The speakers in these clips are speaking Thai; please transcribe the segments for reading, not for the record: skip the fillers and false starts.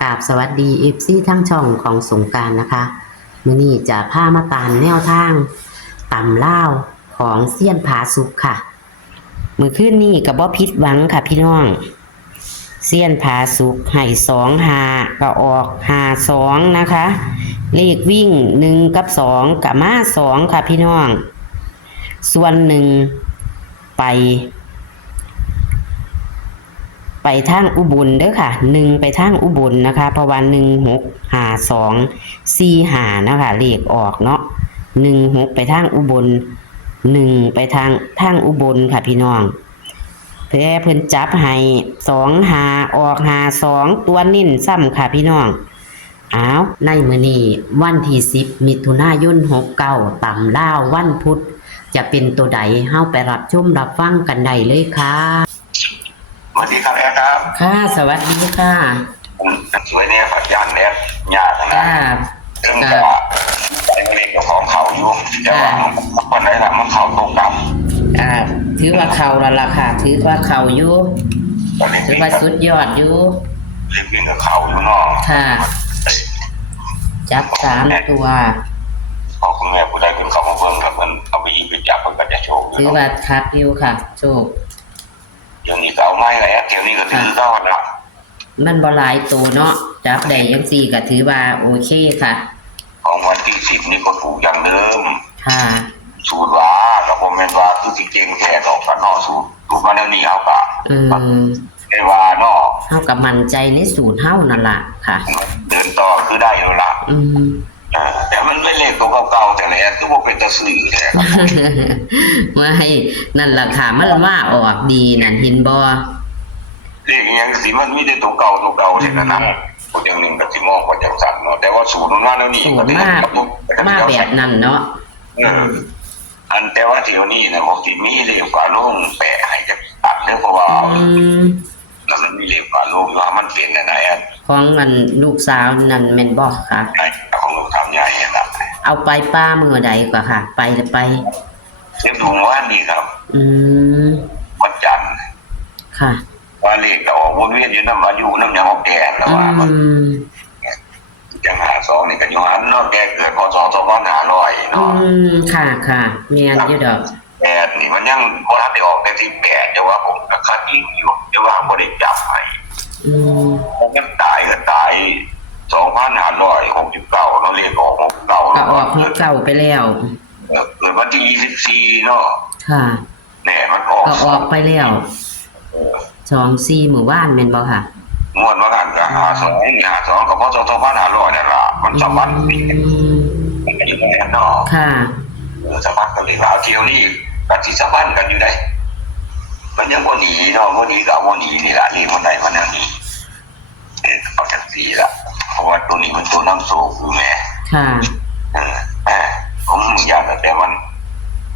กราบสวัสดีFCทั้งช่องของสงกรานต์นะคะมื้อนี้จะพามาตามแนวทางตำลาวของเซียนผาสุกค่ะมื้อคืนนี้ก็บ่ผิดหวังค่ะพี่น้องเซียนผาสุกให้2-5ก็ออก5-2นะคะเลขวิ่ง1กับ2ก็มา2ค่ะพี่น้องส่วน1ไปทางอุบลเด้อค่ะ1ไปทางอุบลนะคะเพราะว่า165245นะคะเลขออกเนาะ16ไปทางอุบล1ไปทางอุบลค่ะพี่น้องเพิ่นจับให้25ออก52ตัวนิ่นซ้ำค่ะพี่น้องอ้าวในมื้อนี้วันที่10มิถุนายน69ตำลาววันพุธจะเป็นตัวใดเฮาไปรับชมรับฟังกันได้เลยค่ะสวัสดีครับแอร์ครับค่ะสวัสดีค่ะผมสวยเนี่ยฝักยันเนี่ยยากนะซึ่งจะไปเล็กกับของเขาอยู่แต่ว่าคนไหนละมันเขาตรงกับถือว่าเขาแล้วล่ะค่ะถือว่าเขาอยู่ถือว่าสุดยอดอยู่เล็กวิ่งกับเขาอยู่นอกค่ะจับ3ตัวขอคุณแม่ผู้ใดคุณเขามาเพิ่งกับมันเอาไปยิงไปจับมันก็จะโชคถือว่าคักอยู่ค่ะโชคเดี๋ยวนี้ก็เอาง่ายเลยเดี๋ยวนี้ก็ถือเข้านะมันบ่หลายตัวเนาะจับได้ยัง4ก็ถือว่าโอเคค่ะของวันที่10นี่ก็ถูกอย่างเดิมค่ะสูตรว่ากับผมเป็นว่าคือจริงๆแค่ดอกกันนอกสูตรถูกมาแล้วนี่เอากะไม่ว่าเนาะเฮากับมั่นใจในสูตรเฮานั่นล่ะค่ะเดินต่อคือได้แล้วล่ะแต่มันไม่เล็กตัวเก่าๆแต่ละคือบ่เป็นตะซื้อแท้ไม่นั่นล่ะค่ะมันว่าออกดีนั่นเห็นบ่เลขยังสิมันมีแต่ตัวเก่าเท่านั้นนะพวกอย่างนึงก็สิมองว่าจังซั่นเนาะแต่ว่าสูตรมันมาแล้วนี่ก็ได้มาแบบนั้นเนาะอันแต่ว่าเดี๋ยวนี้นะบอกสิมีเลขกว่าลงแปะให้จักตัดเด้อเพราะว่าแล้วมันมีเลขกว่าลงว่ามันเป็นจังได๋ของมันลูกสาวนั่นแม่นบ่ค่ะของลูกสาวใหญ่น่ะเอาไปป้ามื้อใดกว่าค่ะไปเดี๋ยวดูว่านี่ครับวันจันทร์ค่ะว่าเลขออกวนเวียนอยู่นำอายุนำยาของแกแล้วว่าจัง52นี่ก็อยู่อันเนาะแกเกิดพศ2500เนาะค่ะแม่นอยู่ดอก8นี่มันยังบ่ทันได้ออกแต่18แต่ว่าผมก็คัดยิงอยู่แต่ว่าบ่ได้จับให้มันตายก็ตาย2569เนาะเลขออก69ก็ออก69ไปแล้วเกิดวันที่24เนาะค่ะแหน่มันออกไปแล้ว24หมู่บ้านแม่นบ่ค่ะงวดว่ากันก็52ก็พศ2500นั่นล่ะมันสวัสดิ์มันก็อยู่แน่เนาะค่ะสวัสดิ์ก็เลยว่าเที่ยวนี้ก็สิสวัสดิ์กันอยู่ได้มันยังบ่หนีเนาะบ่หนีก็บ่หนีนี่ล่ะนี่มันได้มันยังหนีเอาจังซี่ล่ะเพราะว่าตัวนี้มันตัวนำโชคอยู่แม่ค่ะผมอยากแต่มัน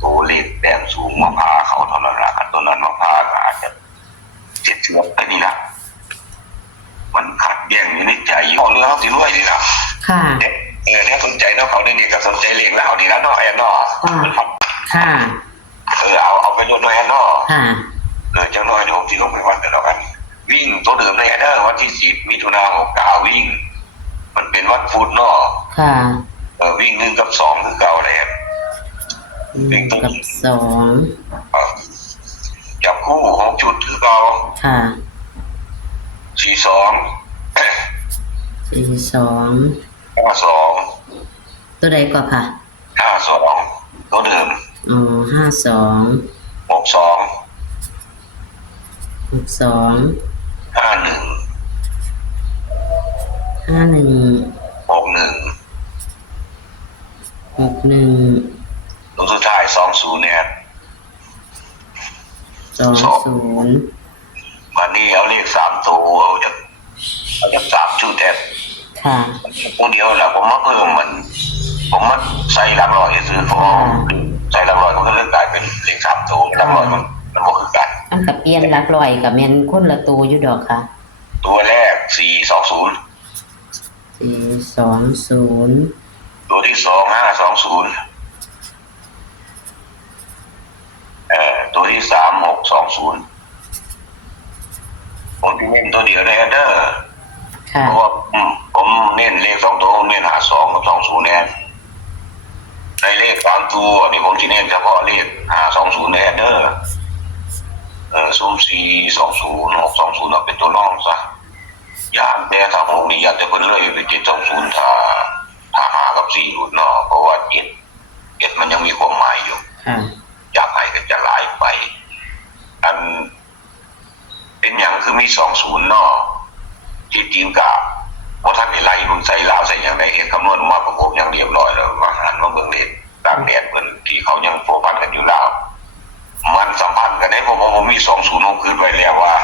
ตัวเลขแต้มสูงมาพาเขาเท่านั้นล่ะตัวนั้นมาพาก็อาจจะเจ็ดเชื้ออันนี้นะมันขัดแย้งอยู่ในใจของเรื่องเขาสิรวยนี่นะค่ะถ้าสนใจเนาะเขาได้นี่ก็สนใจเลขแล้วนี่แล้วเนาะแอนเนาะค่ะเอาไปโยนด้วยแอนเนาะค่ะเจ้าน้อยเดี๋ยวผมที่ลงไปวัดกันแล้วกันวิ่งตัวเดิมในแอนเดอร์วันที่10มิถุนายน69วิ่งมันเป็นวันพุธเนาะค่ะวิ่ง1กับ2คือเก่าเลยวิ่งกับ2จับคู่6จุดคือเก่าค่ะ42 52ตัวใดก็ค่ะ52ตัวเดิม52 ตัวสุดท้าย20เนี่ย20วันนี้เอาเลข3ตัวเอาจะ3ชุดแทนค่ะตัวเดียวแหละผมมาเพิ่มผมมาใส่หลักร้อยซื้อพอใส่หลักร้อยมันก็เลยกลายเป็นเลข3ตัวหลักร้อยมันบ่คือกันอันก็เปลี่ยนหลักร้อยก็แม่นคนละตัวอยู่ดอกค่ะตัวแรก420ตัวที่2 520ตัวที่3 620ผมที่เน้นตัวเดียวได้เด้อ ค่ะ เพราะว่าผมเน้นเลข2 ตัวผมเน้น52กับ20แน่ในเลข3 ตัวนี่ผมสิเน้นเฉพาะเลข520แน่เด้อ0420 620เอาเป็นตัวรองซะอย่าแต่ถ้าผมนี่อยากจะเพิ่นเลยไป720ถ้า5กับ4หลุดเนาะเพราะว่า7มันยังมีความหมายอยู่ ค่ะ อยากให้ก็จะหลายไปอันเป็นอย่างคือมี20เนาะที่จริงกะพอท่านไล่มึงใส่ลาวใส่อย่างไรเห็นคำนวณมาประกบอย่างเรียบร้อยแล้วมาหันมาเบิ่งเลขตามแดดเหมือนที่เขายังโฟกัสกันอยู่ลาวมันสัมพันธ์กันได้เพราะว่าผมมี20ผมคืนไว้แล้วว่า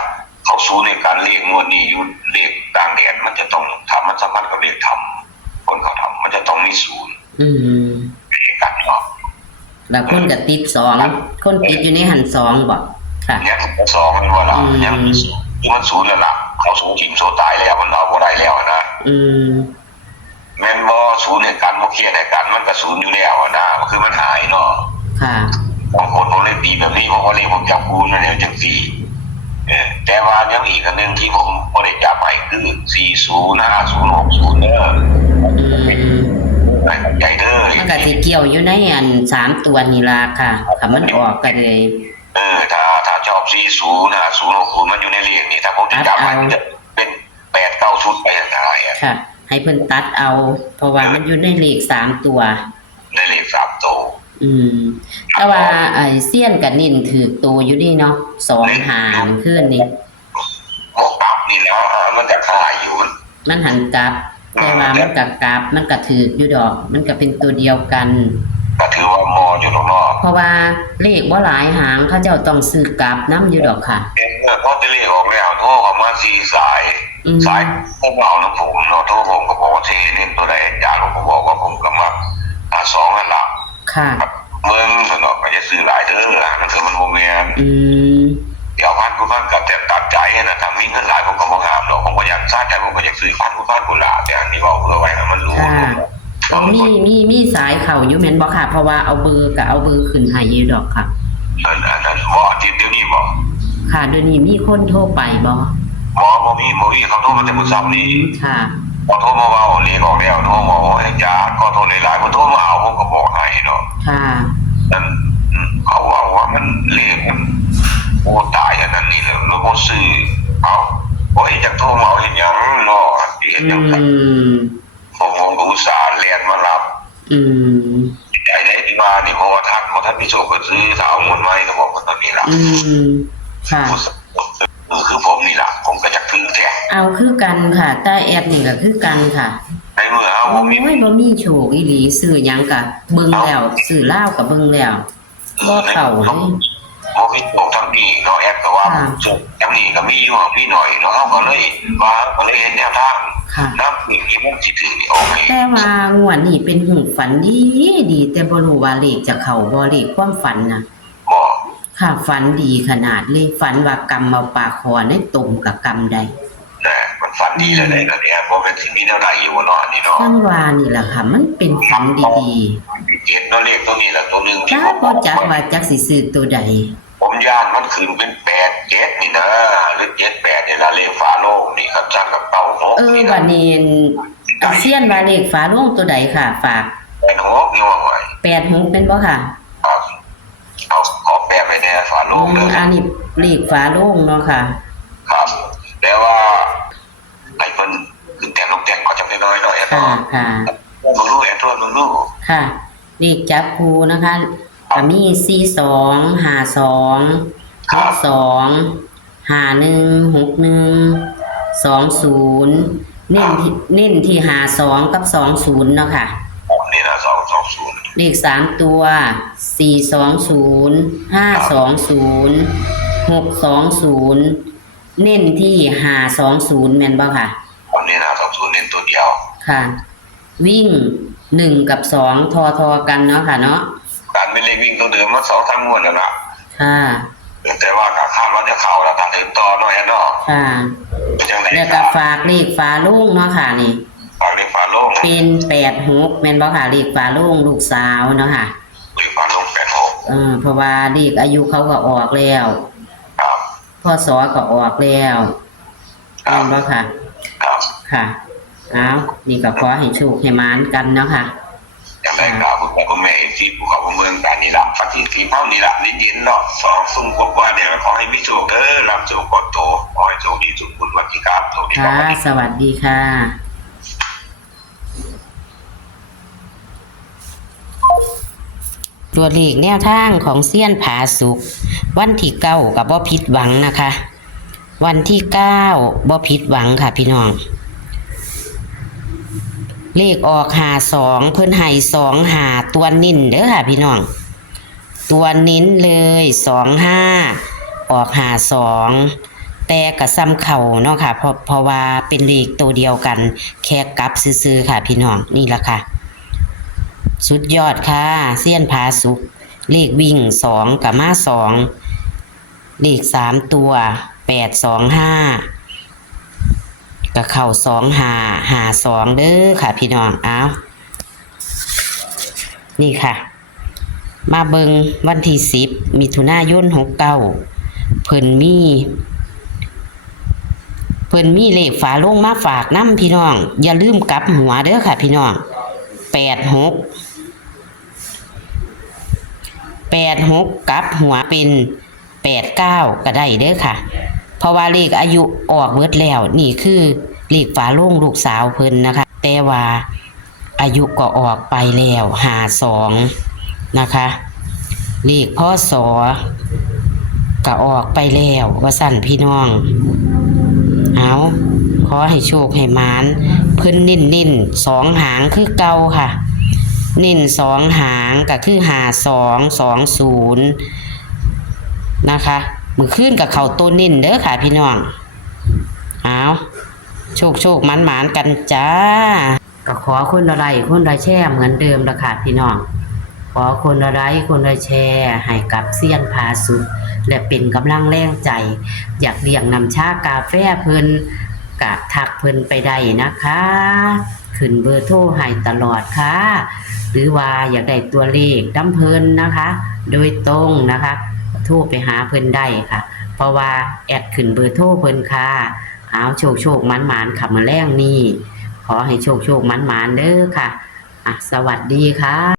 เขาสู้ในการเลขงวดนี้อยู่เลขต่างแดดมันจะต้องทำมันสัมพันธ์กับเลขทำคนเขาทำมันจะต้องมีศูนย์ กันเนาะ แล้วคนก็ติด2คนติดอยู่ในหัน2บ่ค่ะ เนี่ยสองมันว่าเรายังมันศูนย์แล้วล่ะเขาสูงจริงโซตายแล้วมันเอาบ่ได้แล้วนะ แม่นบ่ศูนย์ในการบ่เครียดในการมันก็ศูนย์อยู่แล้วนะคือมันหายเนาะ ค่ะ บางคนผมเลยตีแบบนี้ผมก็เลยผมจับคูณมาแล้วจังซี่แต่ว่ายังอีกอันนึงที่ผมบ่ได้จับให้คือ405060เด้อให้เข้าใจเด้อ มันก็สิเกี่ยวอยู่ในอัน3ตัวนี่ล่ะค่ะถ้ามันออกก็เลย ถ้าชอบ405060มันอยู่ในเลขนี่ถ้าผมจะจับให้มันจะเป็น8-9ชุดไปได้อ่ะ ค่ะ ให้เพิ่นตัดเอา เพราะว่ามันอยู่ในเลข3ตัว ในเลข3ตัว แต่ว่าไอ้เสี้ยนกับนินถือตัวอยู่ดีเนาะ2หางขึ้นนี่ บอกปั๊บนี่แล้วมันจะคลายอยู่ มันหันกลับ แต่ว่ามันกับกลับ มันก็ถืออยู่ดอก มันก็เป็นตัวเดียวกัน ก็ถือว่ามออยู่ตรงนอก เพราะว่าเลขบ่หลายหางเขาเจ้าต้องซื้อกลับน้ำอยู่ดอกค่ะ พอจะเลขออกแล้วโทรเข้ามา4 สายพวกเราน้ำผมเนาะโทรผมก็บอกว่าเทเล่นตัวใดอยากผมก็บอกว่าผมก็มา2อันหลัก ค่ะ เมืองเนาะก็จะซื้อหลายเด้อนั่นคือมันโมเมนต์เดี๋ยวพันคุณพันกับแต่ตัดใจนะถ้ามีเงินหลายผมก็บ่งามหรอกผมก็อยากสร้างใจผมก็อยากซื้อพันคุณพันกุหลาบแต่อันนี้บอกเพื่อไว้ให้มันรู้ มีสายเข่าอยู่แม่นบ่ค่ะ เพราะว่าเอาเบอร์กับเอาเบอร์ขึ้นให้อยู่ดอกค่ะ อันนั้นบ่ที่เดี๋ยวนี้บ่ ค่ะเดี๋ยวนี้มีคนโทรไปบ่ บ่มีเขาโทรมาแต่มื้อเช้านี้ ค่ะ พอโทรมาว่าเลขออกแล้วโทรมาว่าจ้าขอโทษหลายๆบ่โทรมาเอาผมก็บอกให้เนาะ ค่ะ นั่นเขาว่ามันเลขมันโอ้ตายอันนั้นนี่แล้วแล้วบ่ซื้อเอาบ่เฮ็ดจักโทรมาเอาเฮ็ดหยังเนาะเฮ็ดหยังผมก็อุตส่าห์เรียนมารับใจได้ที่มานี่เพราะว่าทักบ่ทันมีโชคก็ซื้อถ้าเอาหมดไว้ก็บอกว่าตอนนี้ล่ะ ค่ะ คือผมนี่ล่ะผมก็จะซื้อแท้ เอาคือกันค่ะใต้แอปนี่ก็คือกันค่ะ ในเมื่อเฮา โอ้ บ่มี ยบ่มีโชคอีหลีซื้อหยังก็เบิ่งแล้วซื้อลาวก็เบิ่งแล้วบ่เข้าเลย บ่มีโชคทั้งนี้เนาะแอปก็ว่าโชคทั้งนี้ก็มีอยู่พี่หน่อยเนาะเฮาก็เลยว่าก็เลยเห็นแนวทาง ค่ะ นับอีกที่มันสิถึงนี่โอเค แต่ว่างวดนี้เป็นหูฝันดีแต่บ่รู้ว่าเลขจะเข้าบ่เลขความฝันน่ะ บอก ค่ะฝันดีขนาดเลยฝันว่ากำเอาปลาคอในตุ่มกับกำใด แต่มันฝันดีเลยนะเนี่ยเพราะเป็นสิ่งที่แนวไหนอยู่เนาะนี่เนาะ ทั้งว่านี่ล่ะค่ะ มันเป็นฝันดี เห็นตัวเลขตัวนี้แหละตัวหนึ่ง ๆ ที่ จ้า ผมบ บ่ อก จักว่าจักสิซื้อตัวใด ผมย่านมันคืนเป็น8-7นี่นะหรือ7-8เนี่ยละเลขฝาโลกนี่ครับจักกับเต้าโนกนี่ บั นะ ดนี้เอาเซียนว่าเลขฝาโลงตัวใดค่ะ ฝาก 8-6นี่ว่าไง 86เป็นบ่ค่ะ ครับเอาขอแปะไปในฝาโลกเลย อันนี้เลขฝาโลงเนาะค่ะ ครับแต่ว่าไอ้เพิ่นขึ้นแต่ลงแต่งก็จะน้อยๆแอด ค่ะ เนาะ ค่ะ มึงรู้แอดโทษมึงรู้ ค่ะเลขจับคูนะคะก็มี42 52 62 51 61 20เน้นที่52กับ20เนาะค่ะ ผมนี่นะ220เลข3ตัว420 520 620เน้นที่520แม่นบ่ค่ะ ผมนี่นะ20เน้นตัวเดียว ค่ะ วิ่ง1กับ2ทอกันเนาะค่ะเนาะ การไม่ได้วิ่งตัวเดิมมา2-3งวดแล้วนะ ค่ะ แต่ว่าก็คาดว่าจะเข้าแล้วถ้าถึงต่อเนาะแอดเนาะ ค่ะ จังได๋ แล้วก็ฝากเลขฝาโล่งเนาะค่ะนี่ ฝากเลขฝาโลก เป็น86แม่นบ่ค่ะเลขฝาโล่งลูกสาวเนาะค่ะ เลขฝาโลก86เพราะว่าเลขอายุเขาก็ออกแล้ว ครับ พศก็ออกแล้ว ครั แม่ บ นบ่ค่ะ ครับ ค่ะเอานี่ก็ขอให้โชคให้หมานกันเนาะค่ะ อย่างไรก็ผมก็แม่ที่ภูเขาเมืองกันนี่ละปฏิทินเท่านี้ละได้ยินเนาะสองสุ่มกว่าเนี่ยขอให้มีโชครับโชคกดโตขอให้โชคดีทุกคนวันที่ครับโชคดีค ค่ะ รับ สวัสดีค่ะ ตัวเลขแนวทางของเซียนผาสุกวันที่9กับบ่ผิดหวังนะคะ วันที่9บ่ผิดหวังค่ะพี่น้อง เลขออก52เพิ่นให้25ตัวนิ่นเด้อค่ะพี่น้อง ตัวนิ้นเลย25ออก52แต่กระซ้ำเข่าเนาะค่ะเพราะว่าเป็นเลขตัวเดียวกันแค่กลับซื่อๆค่ะพี่น้องนี่ละค่ะ สุดยอดค่ะเซียนผาสุกเลขวิ่ง2กับมา2เลข3ตัว825กับเข่า2552เด้อค่ะพี่น้องเอานี่ค่ะ มาเบิงวันที่10มิถุนายน69เพิ่นมีเลขฝาโลงมาฝากนำพี่น้องอย่าลืมกลับหัวเด้อค่ะพี่น้อง86กลับหัวเป็น89ก็ได้เด้อค่ะเพราะว่าเลขอายุออกเบิดแล้วนี่คือเลขฝาโลงลูกสาวเพิ่นนะคะแต่ว่าอายุก็ออกไปแล้ว52นะคะเลขพศก็ออกไปแล้วว่าสั่นพี่น้องเอาขอให้โชคให้หมานเพิ่นเน้น2หางคือเก่าค่ะเน้น2หางก็คือ5220นะคะมื้อคืนกับเขาตัวเน้นเด้อค่ะพี่น้องเอาโชคหมานกันจ้าก็ขอคนละไลค์คนละแชร์เหมือนเดิมละค่ะพี่น้องขอคนละไลค์คนละแชร์ให้กับเซียนผาสุกและเป็นกำลังแรงใจ อยากเลี้ยงน้ำชากาแฟเพิ่นกะทักเพิ่นไปได้นะคะขึ้นเบอร์โทรให้ตลอดค่ะหรือว่าอยากได้ตัวเลขน้ำเพิ่นนะคะ โดยตรงนะคะโทรไปหาเพิ่นได้ค่ะเพราะว่าแอดขึ้นเบอร์โทรเพิ่นค่ะเอาโชคหมานขับมาแรงนี่ขอให้โชคหมานเด้อค่ะสวัสดีค่ะ